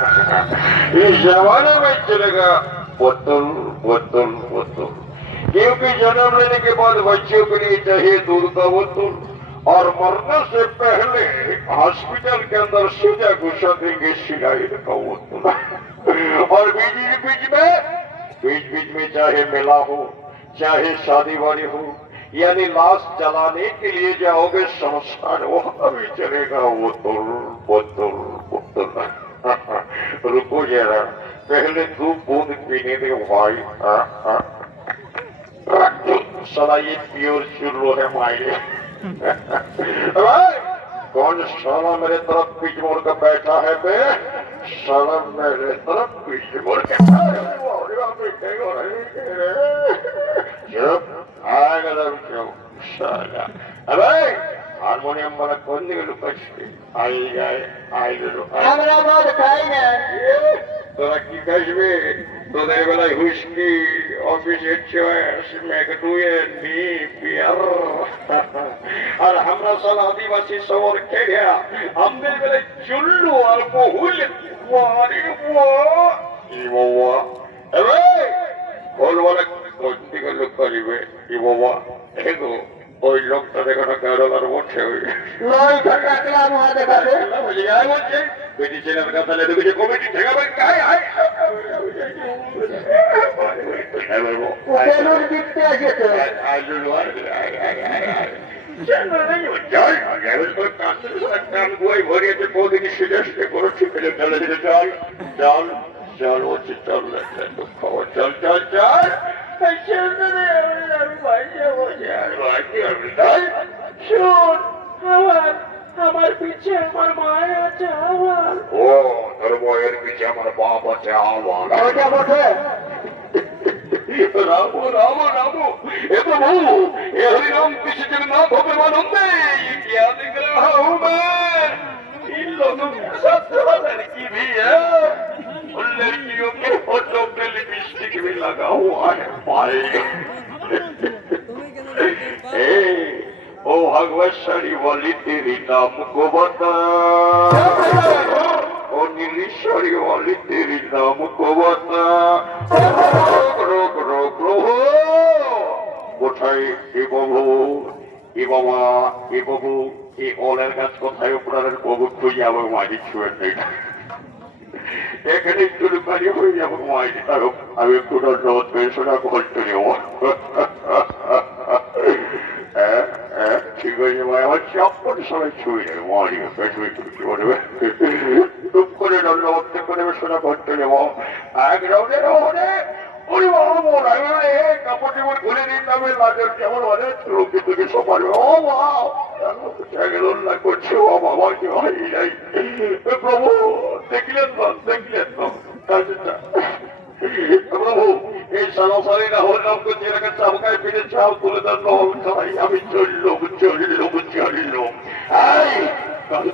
इस जमाने में चलेगा बोतल बोतल बोतल, क्योंकि जन्म लेने के बाद बच्चों के लिए चाहिए दूध का बोतल और मरने से पहले हॉस्पिटल के अंदर सीधा घुसा देंगे सिलाई का बोतल। और बीच में चाहे मेला हो चाहे शादी वादी हो, यानी लाश जलाने के लिए जाओगे संस्कार, वहां भी चलेगा बोतल बोतल बोतल। रुको जरा, पहले 2 बूंद पीने दे भाई। साला ये प्योर चुल्लो है माये। कौन साला मेरे तरफ पीछ मोड़ कर बैठा है बे? साला मेरे तरफ पीछ मोड़ के चुप आएगा चुप साला। अबे हारमोनियम वाला कौन निकल आई गए আমরা মদ খাই না। তোরা কি খাইবে? তোদের বেলায় হুইস্কি, অফিসের চয়েস, ম্যাকডুয়েল, নি বিয়ার। আর আমরা সালা আদিবাসী শহর খেয়ে আমাদের বেলায় চুল্লু আর বহুল। বলবলা কোন দিকে লোক করিবে কি বাবা? এগো ওই লোকটা দেখানো কেরলার বসে নয় টাকা দিলাম হাতে কাছে। বলছে বেটি ছেলের কথা লেগে কমিটি ঠেকাবে কায় ওকেনুর দিতে এসেছে। ভরিয়েছে বৌদিনী সিজে করেছি চল চল চল চল হচ্ছে চল খবর চল চল চল। আমার পিছে আমার মায় আছে আমার। ও তোর বইয়ের পিছে আমার বাপ আছে আমার। ওটা বটে। রামো রামো রামো এ তো বউ এ হরিরাম কৃষ্ণ জগন্নাথ প্রেমানন্দে क्या दिख रहा हूँ मैं? इन लोगों के साथ लड़की भी है, उन लड़कियों के होठों पे लिपस्टिक भी लगा हुआ है भाई। ओ भगवती वाली तेरी नाम को बता, ओ नीलेश्वरी वाली तेरी नाम को बता। रोक रोक रोक কোথায় এ বাবু এ বাবা এ বাবু এই অলের গাছ কোথায় উপরানের বাবু খুঁজে আমার মাঝে ছুঁয়ে নেই এখানে একটু লুকানি হয়ে যাবো মাঝে তার আমি একটু রোদ পেশোনা করতে নেব। ঠিক আছে ভাই আমার চাপটা সবাই ছুঁয়ে নেবে মাঝে পেছনে ছুঁয়ে করবে টুপ করে দণ্ডবদ্ধ করে পেশোনা করতে নেব এক রাউন্ডের ওখানে। ওরে বাবা মোরা কাপড় টেপড় খুলে দিন নামে লাজের কেমন অনেক লোকে থেকে সবার ও বাবা করছে ও বাবা কি হয় নাই প্রভু দেখলেন না প্রভু এই সালাসারি না হল নাম করছে এলাকার চাবকায় ফিরে চাও তুলে দেন নহল খাই আমি চললো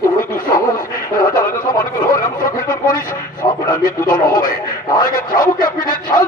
তোমরা দুঃসাহস রাজা সমান করে হল নাম সংকীর্তন করিস সকল মৃত্যুদণ্ড হবে তার আগে চাবুকে ফিরে ছাল